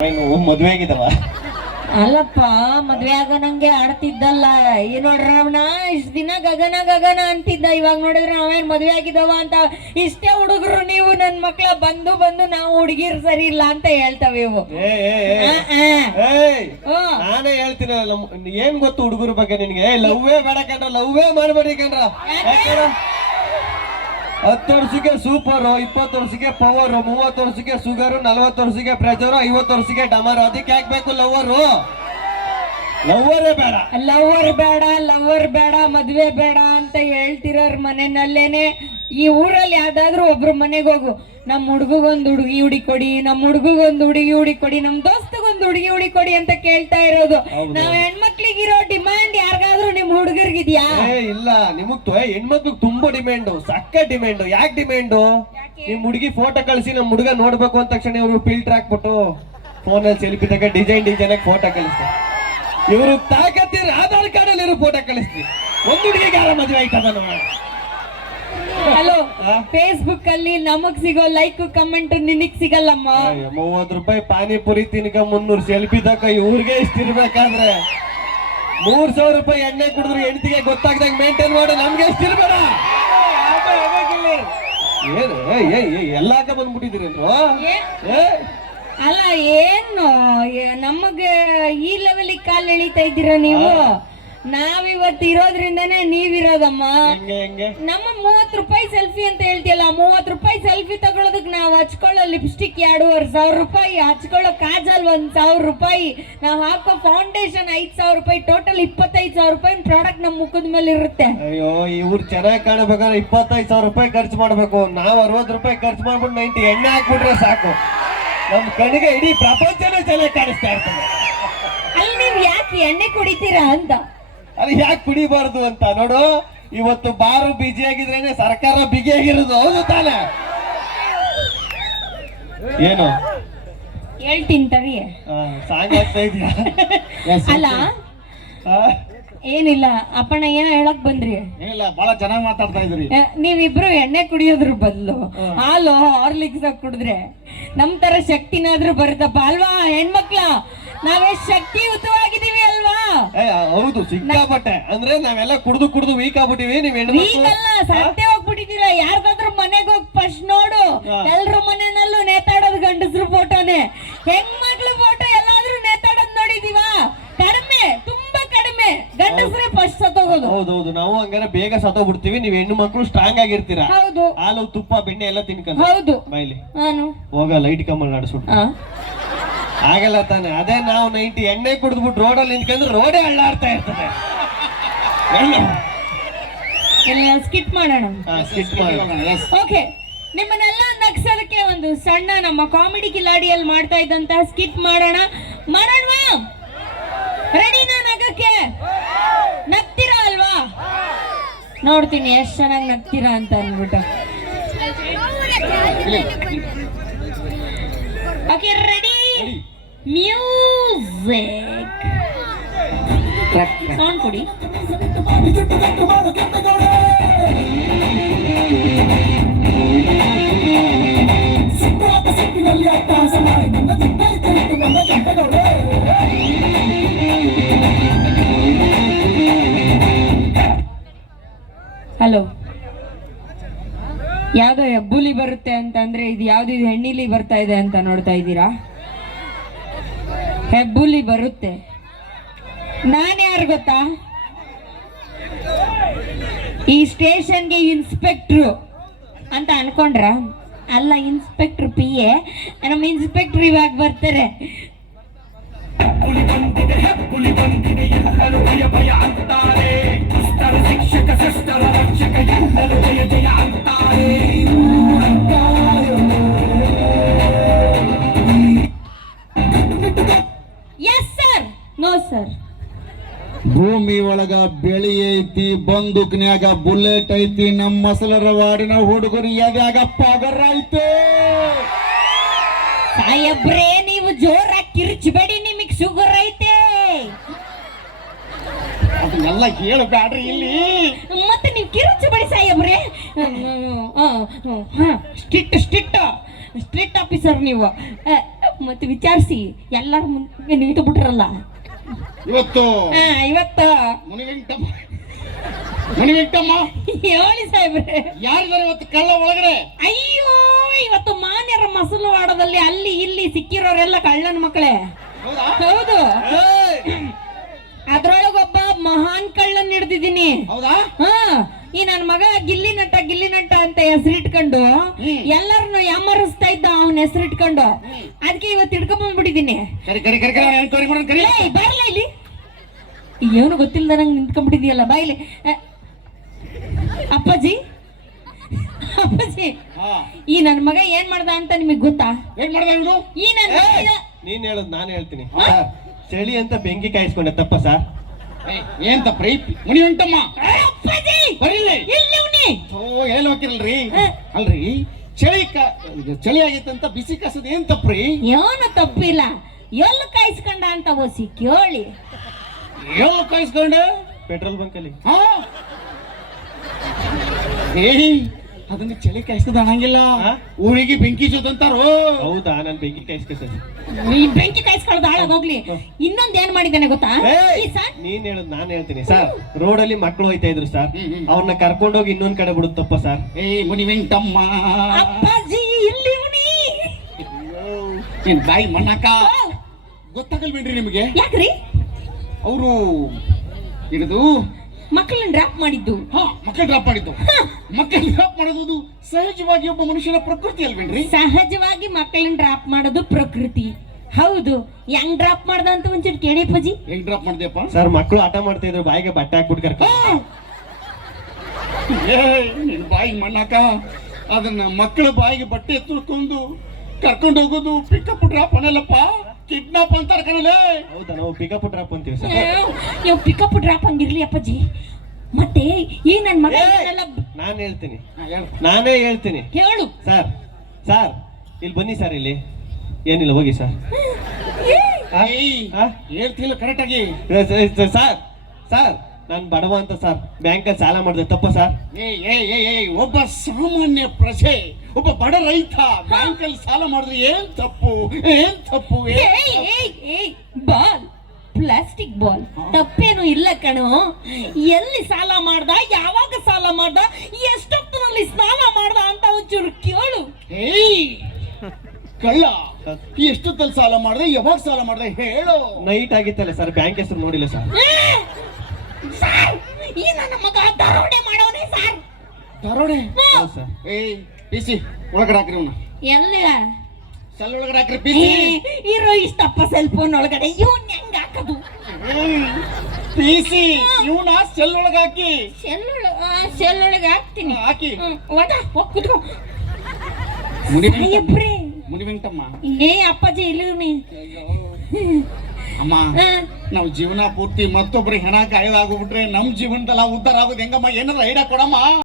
ಮದುವೆ ಆಗಿದವ ಅಲ್ಲಪ್ಪ ಮದ್ವೆ ಆಗ ನಂಗೆ ಆಡ್ತಿದ್ದಲ್ಲ ಈ ನೋಡ್ರ ಅವನ ಇಷ್ಟ ದಿನ ಗಗನ ಗಗನ ಅಂತಿದ್ದ. ಇವಾಗ ನೋಡಿದ್ರೆ ಅವೇನ್ ಮದ್ವೆ ಆಗಿದವ ಅಂತ ಇಷ್ಟೇ ಹುಡುಗರು ನೀವು ನನ್ ಮಕ್ಳ ಬಂದು ಬಂದು ನಾವು ಹುಡುಗಿರ್ ಸರಿ ಇಲ್ಲ ಅಂತ ಹೇಳ್ತಾವೆ ಇವು. ನಾನೇ ಹೇಳ್ತೀನಲ್ಲ, ಏನ್ ಗೊತ್ತು ಹುಡುಗರ ಬಗ್ಗೆ ನಿನ್ಗೆ? ಲವ್ವೇ ಬೇಡ ಕಣ್ರ, ಲವ್ವೇ ಮಾಡ್ಬೇಡಿ ಕಣ್ರ. 10 ವರ್ಷಕ್ಕೆ ಸೂಪರ್, 20 ವರ್ಷಕ್ಕೆ ಪವರ್, 30 ವರ್ಷಕ್ಕೆ ಶುಗರ್, 40 ವರ್ಷಕ್ಕೆ ಪ್ರೆಷರ್, 50 ವರ್ಷಕ್ಕೆ ಡಮರ್. ಅದಕ್ಕೆ ಯಾಕೆ ಬೇಕು ಲವ್ವರು? ಲವ್ವರೇ ಬೇಡ, ಲವರ್ ಬೇಡ ಮದ್ವೆ ಬೇಡ ಅಂತ ಹೇಳ್ತಿರೋರ್ ಮನೆಯಲ್ಲೇನೆ. ಈ ಊರಲ್ಲಿ ಯಾವ್ದಾದ್ರು ಒಬ್ರು ಮನೆಗೆ ಹೋಗು, ನಮ್ ಹುಡುಗಗೊಂದು ಹುಡುಗಿ ಹುಡಿ ಕೊಡಿ, ನಮ್ ಹುಡುಗಗೊಂದು ಹುಡುಗಿ ಹುಡಿ ಕೊಡಿ, ನಮ್ ದೋಸ್ತಗೊಂದು ಹುಡುಗಿ ಹುಡಿ ಕೊಡಿ ಅಂತ ಕೇಳ್ತಾ ಇರೋದು. ನಾವ್ ಹೆಣ್ಮಕ್ಳಿಗಿರೋ ಡಿಮ್ಯಾಂಡ್ ಯಾರಿಗಾದ್ರೂ ನಿಮ್ ಹುಡುಗರ್ಗಿದ್ಯಾ? ಇಲ್ಲ, ನಿಮಗ್ ಹೆಣ್ಮಕ್ಳಿಗೆ ತುಂಬಾ ಡಿಮ್ಯಾಂಡು, ಸಕ್ಕ ಡಿಮ್ಯಾಂಡು. ಯಾಕೆ ಡಿಮ್ಯಾಂಡು? ನಿಮ್ ಹುಡುಗಿ ಫೋಟೋ ಕಳಿಸಿ ನಮ್ ಹುಡುಗ ನೋಡ್ಬೇಕು ಅಂದ ತಕ್ಷಣ ಇವ್ರು ಫಿಲ್ಟರ್ ಹಾಕ್ಬಿಟ್ಟು ಫೋನಲ್ಲಿ ಸೆಲ್ಫಿ ತಗ ಡಿಸೈನ್ ಫೋಟೋ ಕಳಿಸ್ತಾರೆ. ಇವರು ತಾಕತ್ತಿರ ಆಧಾರ್ ಕಾರ್ಡ್ ಅಲ್ಲಿ ಇರೋ ಫೋಟೋ ಕಳಿಸ್ತೀವಿ. ಒಂದು ಹುಡುಗಿಗೆ ಯಾರ ಮದುವೆ ಆಯ್ತದ? ಹಲೋ, ಫೇಸ್ಬುಕ್ ಅಲ್ಲಿ ನಮಗ್ ಸಿಗೋ ಲೈಕ್ ಕಮೆಂಟ್ ನಿನಗ್ ಸಿಗಲ್ಲಮ್ಮ. 30 ರೂಪಾಯಿ ಪಾನಿಪುರಿ ತಿನ್ಕ 300 ಸೆಲ್ಫಿ ತಕ ಇವ್ರಿಗೆ ಇಷ್ಟಿರ್ಬೇಕಾದ್ರೆ 3,000 ರೂಪಾಯಿ ಎಣ್ಣೆ ಕುಡಿದ್ರು ಹೆಂಡತಿಗೆ ಗೊತ್ತಾಗ್ದಾಗ ಮೇಂಟೈನ್ ಮಾಡೋ ನಮ್ಗೆ ಎಷ್ಟಿರ್ಬೇಡ. ಎಲ್ಲಾಕ ಬಂದ್ಬಿಟ್ಟಿದ್ರೇನು? ಅಲ್ಲ, ಏನು ನಮಗೆ ಈ ಲೆವೆಲಿಗೆ ಕಾಲ್ ಎಳಿತಾ ಇದ್ದೀರಾ ನೀವು? ನಾವಿವತ್ತು ಇರೋದ್ರಿಂದಾನೇ ನೀವಿರೋದಮ್ಮ. ನಮ್ಮ 30 ರೂಪಾಯಿ ಸೆಲ್ಫಿ ಅಂತ ಹೇಳ್ತೀಯಲ್ಲ, 30 ರೂಪಾಯಿ ಸೆಲ್ಫಿ ತಗೊಳೋದಕ್ಕೆ ನಾವು ಹಚ್ಕೊಳ್ಳೋ ಲಿಪ್ಸ್ಟಿಕ್ 2,500 ರೂಪಾಯಿ, ಹಚ್ಕೊಳ್ಳೋ ಕಾಜಲ್ 1,000 ರೂಪಾಯಿ, ನಾವು ಹಾಕೋ ಫೌಂಡೇಶನ್ 5,000 ರೂಪಾಯಿ, ಟೋಟಲ್ 25,000 ರೂಪಾಯಿ ಪ್ರಾಡಕ್ಟ್ ನಮ್ಮ ಮುಖದ ಮೇಲೆ ಇರುತ್ತೆ. ಅಯ್ಯೋ, ಇವ್ರು ಚೆನ್ನಾಗಿ ಕಾಣಬೇಕಾದ್ರೆ 25,000 ರೂಪಾಯಿ ಖರ್ಚು ಮಾಡ್ಬೇಕು. ನಾವು 60 ರೂಪಾಯಿ ಖರ್ಚು ಮಾಡ್ಬಿಟ್ಟು 90 ಎಣ್ಣೆ ಹಾಕ್ಬಿಟ್ರೆ ಸಾಕು, ನಮ್ ಕಣ್ಣಿಗೆ ಇಡೀ ಪ್ರಪಂಚನೇ ಚೆನ್ನಾಗಿ ಕಾಣಿಸ್ತಾ ಇರ್ತದೆ. ಅಲ್ಲಿ ನೀವು ಯಾಕೆ ಎಣ್ಣೆ ಕುಡಿತೀರಾ ಅಂತ? ಅದು ಯಾಕೆ ಕುಡಿಬಾರ್ದು ಅಂತ ನೋಡು. ಇವತ್ತು ಬಾರು ಬಿಜಿ ಆಗಿದ್ರೇನೆ ಸರ್ಕಾರ ಬಿಗಿಯಾಗಿರೋದು, ಹೌದು ತಾನೆ? ಏನು ಹೇಳ್ತೀನಿ ತಡಿ. ಸಾಂಗ್ ಆಗ್ತಾ ಇದೆಯಾ? ಅಲ್ಲ, ಏನಿಲ್ಲ ಅಪ್ಪಣ್ಣ, ಏನೋ ಹೇಳಕ್ ಬಂದ್ರಿ? ಇಲ್ಲ, ಬಹಳ ಚೆನ್ನಾಗಿ ಮಾತಾಡ್ತಾ ಇದ್ರಿ. ನೀವಿಬ್ರು ಎಣ್ಣೆ ಕುಡಿಯೋದ್ರ ಬದಲು ಹಾಲು ಹಾರ್ಲಿಕ್ಸ್ ಕುಡಿದ್ರೆ ನಮ್ ತರ ಶಕ್ತಿನಾದ್ರೂ ಬರುತ್ತಪ್ಪ ಅಲ್ವಾ? ಹೆಣ್ಮಕ್ಳ ನಾವೆಷ್ಟು ಶಕ್ತಿಯುತವಾಗಿದೀವಿ ಅಲ್ವಾ? ಹೌದು, ಸಿಕ್ಕಾಪಟ್ಟೆ. ಅಂದ್ರೆ ನಾವೆಲ್ಲ ಕುಡ್ದು ವೀಕ್ ಆಗ್ಬಿಟ್ಟಿವಿ. ವೀಕ್ ಅಲ್ಲ, ಸತ್ತೇ ಹೋಗ್ಬಿಟ್ಟಿದೀರ. ಯಾರ್ದಾದ್ರೂ ಮನೆಗೆ ಹೋಗಿ ಫಸ್ಟ್ ನೋಡು, ಎಲ್ರ ಮನೆಯಲ್ಲೂ ನೇತಾಡೋದು ಗಂಡಸ್ರು ಫೋಟೋನೆ. ಹೆಣ್ಮಕ್ಳು ಫೋಟೋ ಎಲ್ಲಾದ್ರೂ ನೇತಾಡೋದ್ ನೋಡಿದೀವ? ಕಡಿಮೆ, ತುಂಬಾ ಕಡಿಮೆ. ಗಂಡಸ್ರೆ ಫಸ್ಟ್ ಸತ್ತೋಗೋದು. ಹೌದೌದು, ನಾವು ಹಂಗಾರೆ ಬೇಗ ಸತ್ತೋಗ್ಬಿಡ್ತೀವಿ. ನೀವ್ ಹೆಣ್ಣು ಮಕ್ಳು ಸ್ಟ್ರಾಂಗ್ ಆಗಿರ್ತೀರಾ. ಹೌದು, ಹಾಲು ತುಪ್ಪ ಬೆಣ್ಣೆ ಎಲ್ಲ ತಿನ್ಕೊಂಡು. ಹೌದು, ಬೈಲಿ ನಾನು ಹೋಗ ಲೈಟ್ ಕಂಬ ನಡೆಸ್ಬಿಟ್ಟು ಆಗಲ್ಲ ತಾನೆ. ಅದೇ ನಾವು 90 ಎಣ್ಣೆ ಕುಡಿದ್ಬಿಟ್ಟು ರೋಡಲ್ಲಿ ನಿಂತ್ಕೊಂಡ್ರೆ ರೋಡೇ ಅಳ್ಳಾಡ್ತಾ ಇರ್ತದೆ. ಸ್ಕಿಟ್ ಮಾಡೋಣ. ಓಕೆ, ನಿಮ್ಮನ್ನೆಲ್ಲ ನಗ್ಸೋದಕ್ಕೆ ಒಂದು ಸಣ್ಣ ನಮ್ಮ ಕಾಮಿಡಿ ಕಿಲಾಡಿಯಲ್ಲಿ ಮಾಡ್ತಾ ಇದ್ದಂತ ಸ್ಕಿಟ್ ಮಾಡೋಣವಾ? ರೆಡಿನಾ ನಗಕ್ಕೆ? ನಗ್ತೀರಾ ಅಲ್ವಾ? ನೋಡ್ತೀನಿ ಎಷ್ಟು ಚೆನ್ನಾಗಿ ನಗ್ತೀರಾ ಅಂತ ಅಂದ್ಬಿಟ್ಟು. ಓಕೆ, ರೆಡಿ, ಮ್ಯೂಸಿಕ್, ಸೌಂಡ್ ಕೊಡಿ. ಹಲೋ, ಯಾವ್ದೋ ಹೆಬ್ಬುಲಿ ಬರುತ್ತೆ ಅಂತಂದ್ರೆ ಇದು ಯಾವ್ದು ಹೆಣ್ಣಿಲಿ ಬರ್ತಾ ಇದೆ ಅಂತ ನೋಡ್ತಾ ಇದ್ದೀರಾ? ಹೆಬ್ಬುಲಿ ಬರುತ್ತೆ. ನಾನು ಯಾರು ಗೊತ್ತಾ? ಈ ಸ್ಟೇಷನ್ಗೆ ಇನ್ಸ್ಪೆಕ್ಟ್ರು ಅಂತ ಅನ್ಕೊಂಡ್ರ? ಅಲ್ಲ, ಇನ್ಸ್ಪೆಕ್ಟರ್ PA. ನಮ್ಮ ಇನ್ಸ್ಪೆಕ್ಟರ್ ಇವಾಗ ಬರ್ತಾರೆ. Yes sir, no sir. ಭೂಮಿ ಒಳಗ ಬೆಳಿ ಐತಿ, ಬಂದೂಕ್ನ್ಯಾಗ ಬುಲೆಟ್ ಐತಿ, ನಮ್ಮ ಮಸಲರ ವಾಡಿನ ಹುಡುಗರು ಎದ್ಯಾಗ ಪಗರ ಐತೆ. ಸಾಯಬ್ರೇ, ನೀವು ಜೋರಾಗಿ ಕಿರ್ಚಬೇಡಿ, ನಿಮಗ್ ಶುಗರ್ ಐತೆ. ಅದನ್ನೆಲ್ಲ ಹೇಳಬೇಡ್ರಿ ಇಲ್ಲಿ. ಮತ್ತೆ ನೀವು ಕಿರ್ಚಬೇಡಿ ಸಾಯಬ್ರೇ. ಸ್ಟ್ರಿಕ್ಟ್ ಆಫೀಸರ್ ನೀವು. ಮತ್ತೆ ವಿಚಾರಿಸಿ ಎಲ್ಲಾರ ಮುಂದೆ ನಿಂತು ಬಿಟ್ರಲ್ಲ. ಇವತ್ತು ಇವತ್ತು ಮುನಿವೆಂಕಟಮ್ಮ ಹೇಳಿ ಸಾಹೇಬ್ರೆ, ಯಾರಿದ್ದಾರೆ ಇವತ್ತು ಕಳ್ಳ ಒಳಗಡೆ? ಅಯ್ಯೋ ಇವತ್ತು ಮಾನ್ಯರ ಮಸಲವಾಡದಲ್ಲಿ ಅಲ್ಲಿ ಇಲ್ಲಿ ಸಿಕ್ಕಿರೋರೆಲ್ಲ ಕಳ್ಳನ ಮಕ್ಕಳೇ. ಹೌದಾ? ಹೌದು, ಅದ್ರೊಳಗೊಬ್ಬ ಮಹಾನ್ ಕಳ್ಳನ್ ಹಿಡ್ದಿದ್ದೀನಿ. ಹೌದಾ? ಹಾ, ಈ ನನ್ ಮಗ ಗಿಲ್ಲಿ ನಟ ಅಂತ ಹೆಸರಿಟ್ಕೊಂಡು ಎಲ್ಲರನ್ನು ಯಾಮರಿಸ್ತಾ ಇದ್ದ ಅವನ ಹೆಸರಿಟ್ಕೊಂಡು. ಅದಕ್ಕೆ ಇವತ್ತು ಹಿಡ್ಕೊಂಡ್ ಬಂದ್ಬಿಟ್ಟಿದ್ದೀನಿ. ಬರ್ಲ ಇಲ್ಲಿ, ಏನು ಗೊತ್ತಿಲ್ಲದ ನಂಗೆ ನಿಂತ್ಕೊಂಡ್ಬಿಟ್ಟಿದ್ಯಲ್ಲ. ಬಾಯಿಲಿ ಅಪ್ಪಾಜಿ, ಈ ನನ್ ಮಗ ಏನ್ ಮಾಡ್ದ ಅಂತ ನಿಮಗ್ ಗೊತ್ತಾ? ಏನ್ ಮಾಡ್ದ ಇವನು? ಈ ನನ್ ಮಗ ನೀನ್ ಹೇಳೋದು ನಾನು ಹೇಳ್ತೀನಿ. ಚಳಿ ಅಂತ ಬೆಂಕಿ ಕಾಯಿಸ್ಕೊಂಡೆ ತಪ್ಪ ಸರ್? ಏನ್ ತಪ್ಪ್ರಿ? ಮುನಿವೆಂಕಟಮ್ಮ ಅಪ್ಪಾಜಿ ಬರೀಲಿ ಏನ್ ಹೋಗಿರಲ್ರಿ? ಅಲ್ರಿ ಚಳಿ ಆಗೈತಂತ ಬಿಸಿ ಕಸದ ಏನ್ ತಪ್ಪ್ರಿ? ಏನು ತಪ್ಪಿಲ್ಲ, ಎಲ್ಲಿ ಕಾಯಿಸ್ಕೊಂಡ ಅಂತ ಓಸಿ ಕೇಳಿ. ಎಲ್ಲಿ ಕಾಯಿಸ್ಕೊಂಡೆ? ಪೆಟ್ರೋಲ್ ಬಂಕ್ ಅಲ್ಲಿ. ಅದನ್ನ ಚಳಿ ಕಾಯಿಸ್ತದ ಅನ್ನಂಗಿಲ್ಲ, ಊರಿಗೆ ಬೆಂಕಿ ಜೊತೆಂತಾರೋ. ಹೌದಾ? ನಾನು ಬೆಂಕಿ ಕಾಯಿಸ್ಕೊತ. ಈ ಬೆಂಕಿ ಕಾಯಿಸ್ಕೊಳ್ಳೋದು ಹಾಳಾಗೋಗ್ಲಿ. ಇನ್ನೊಂದ್ ಏನ್ ಮಾಡಿದ್ದಾನೆ ಗೊತ್ತಾ? ನೀನ್ ಹೇಳೋದು ನಾನು ಹೇಳ್ತೀನಿ ಸರ್. ರೋಡ್ ಅಲ್ಲಿ ಮಕ್ಕಳು ಹೋಯ್ತಾ ಇದ್ರು ಸರ್, ಅವ್ರನ್ನ ಕರ್ಕೊಂಡೋಗಿ ಇನ್ನೊಂದ್ ಕಡೆ ಬಿಡುತ್ತಪ್ಪ ಸರ್. ಮುನಿವೆಂಕಟಮ್ಮ ಅಪ್ಪಾಜಿ ಇಲ್ಲಿ ಏನ್ ಬಾಯಿ ಮಣ್ಣಾಕ ಗೊತ್ತಾಗಲ್ವೇನ್ರಿ ನಿಮಗೆ? ಯಾಕ್ರಿ? ಅವರು ಇರೋದು ಮಕ್ಕಳನ್ನ ಡ್ರಾಪ್ ಮಾಡಿದ್ದು. ಮಕ್ಕಳು ಡ್ರಾಪ್ ಮಾಡಿದ್ದು. ಮಕ್ಕಳು ಡ್ರಾಪ್ ಮಾಡೋದು ಸಹಜವಾಗಿ ಒಬ್ಬ ಮನುಷ್ಯನ ಪ್ರಕೃತಿ ಅಲ್ವೇನ್ರಿ? ಸಹಜವಾಗಿ ಮಕ್ಕಳನ್ನ ಡ್ರಾಪ್ ಮಾಡೋದು ಪ್ರಕೃತಿ. ಹೌದು, ಹೆಂಗ್ ಡ್ರಾಪ್ ಮಾಡ್ದ ಅಂತ ಒಂಚೂರು ಕೇಳಿ ಅಪ್ಪಾಜಿ. ಹೆಂಗ್ ಡ್ರಾಪ್ ಮಾಡ್ದೆಪ್ಪ? ಸರ್, ಮಕ್ಕಳು ಆಟ ಮಾಡ್ತಾ ಇದ್ರು, ಬಾಯಿಗೆ ಬಟ್ಟೆ ಹಾಕ್ಬಿಟ್ಟು ಕರ್ಕೊಂಡು. ನಿನ್ ಬಾಯಿಗೆ ಮಣ್ಣಾಕ ಅದನ್ನ ಮಕ್ಕಳ ಬಾಯಿಗೆ ಬಟ್ಟೆ ತುಳ್ಕೊಂಡು ಕರ್ಕೊಂಡು ಹೋಗೋದು ಪಿಕಪ್ ಡ್ರಾಪ್ ಅನ್ನಲ್ಲಪ್ಪ, ಕಿಡ್ನಾಪ್ ಅಂತಾರ ಕಣಲೆ. ಹೌದಾ? ನಾವು ಪಿಕಪ್ ಡ್ರಾಪ್ ಅಂತೀವಿ ಸರ್. ನೀವು ಪಿಕಪ್ ಡ್ರಾಪ್ ಹಂಗಿರ್ಲಿ ಅಪ್ಪಾಜಿ. ಮತ್ತೆ ಈ ನನ್ ಮಗ ನಾನೇ ಹೇಳ್ತೀನಿ ಹೇಳು. ಸರ್, ಇಲ್ಲಿ ಬನ್ನಿ ಸರ್. ಇಲ್ಲಿ ಏನಿಲ್ಲ, ಹೋಗಿ ಸರ್. ಹೇಳ್ತಿಲ್ಲ ಕರೆಕ್ಟ್ ಆಗಿ. ಸರ್, ನಾನು ಬಡವ ಅಂತ ಸರ್ ಬ್ಯಾಂಕಲ್ಲಿ ಸಾಲ ಮಾಡಿದೆ, ತಪ್ಪ ಸರ್? ಒಬ್ಬ ಸಾಮಾನ್ಯ ಪ್ರಜೆ, ಒಬ್ಬ ಬಡ ರೈತ ಬ್ಯಾಂಕಲ್ಲಿ ಸಾಲ ಮಾಡಿದ್ರೆ ಏನ್ ತಪ್ಪು? ಬಾಲ್, ಪ್ಲಾಸ್ಟಿಕ್ ಬಾಲ್, ತಪ್ಪೇನು ಇಲ್ಲ ಕಣೋ. ಎಲ್ಲಿ ಸಾಲ ಮಾಡ್ದ, ಯಾವಾಗ ಸಾಲ ಮಾಡ್ದ, ಎಷ್ಟೊತ್ತಿನಲ್ಲಿ ಸ್ನಾನ ಮಾಡ್ದ ಅಂತ ಒಂಚೂರು ಕೇಳು. ಕಳ್ಳ, ಎಷ್ಟೊತ್ತಲ್ಲಿ ಸಾಲ ಮಾಡ್ದೆ, ಯಾವಾಗ ಸಾಲ ಮಾಡ್ದೆ ಹೇಳು. ನೈಟ್ ಆಗಿತ್ತಲ್ಲ ಸರ್, ಬ್ಯಾಂಕ್ ಹೆಸರು ನೋಡಿಲ್ಲ ಸರ್. ಈ ನನ್ನ ಮಗ ದರೋಡೆ ಮಾಡೋನೆ ಸರ್. ದರೋಡೆ? ಪಿಸಿ ಒಳಗಡೆ ಹಾಕ್ರಿ ಅವನ. ಎಲ್ಲಿ? ಸೆಲ್ ಒಳಗಡೆ ಹಾಕ್ರಿ ಪಿಸಿ. ಇರೋ ಇಷ್ಟಪ್ಪ ಸೆಲ್ ಫೋನ್ ಒಳಗಡೆ ಇವನ್ ಹೆಂಗ್ ಹಾಕದು? ಪಿಸಿ ಇವನ ಸೆಲ್ ಒಳಗೆ ಹಾಕಿ. ಸೆಲ್ ಒಳಗೆ ಹಾಕ್ತೀನಿ. ಹಾಕಿ ಹೋಗ್ ಕುತ್ಕೋ. ಮುನಿವೆಂಕಟಮ್ಮ. ಅಪ್ಪಾಜಿ ಇಲ್ಲಿ ಅಮ್ಮ, ನಾವು ಜೀವನ ಪೂರ್ತಿ ಮತ್ತೊಬ್ಬರಿಗೆ ಹೆಣ ಕಾಯಲಾಗ್ಬಿಟ್ರೆ ನಮ್ ಜೀವನದಲ್ಲಿ ಉದ್ಧಾರ ಆಗೋದು ಹೆಂಗಮ್ಮ? ಏನಾರ ಐಡಿಯಾ ಕೊಡಮ್ಮ.